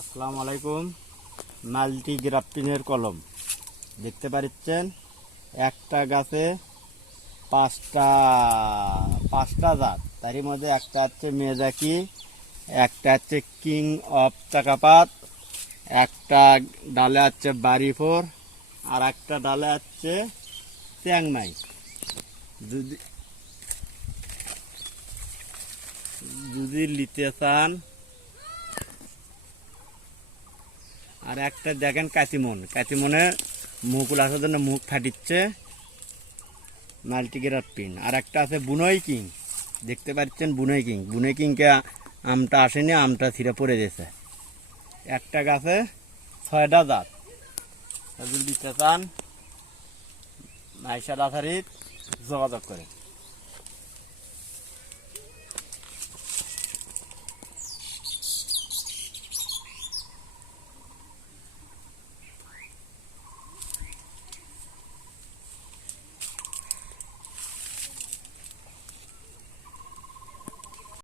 আসসালামু আলাইকুম। মাল্টি গ্রাফটিনের কলম দেখতে পাচ্ছেন। একটা গাছে পাঁচটা পাঁচটা জাত, তারই মধ্যে একটা হচ্ছে মেজাকি, একটা হচ্ছে কিং অফ চাকাপাত, একটা ডালে হচ্ছে বাড়িফোর, আর একটা ডালে হচ্ছে চ্যাংমাই। যদি যদি নিতে চান, আর একটা দেখেন কাতিমনের মুকুল আসার জন্য মুখ ফাটিচ্ছে, মাল্টিগ্রাফটিন। আর একটা আছে বুনই কিং, দেখতে পাচ্ছেন বুনই কিংকে আমটা আসেনি, আমটা ছিঁড়ে পড়ে গেছে। একটা গাছে 6টা জাত। যদি দিতে চান নাইশা রাসারিত যোগাযোগ করে।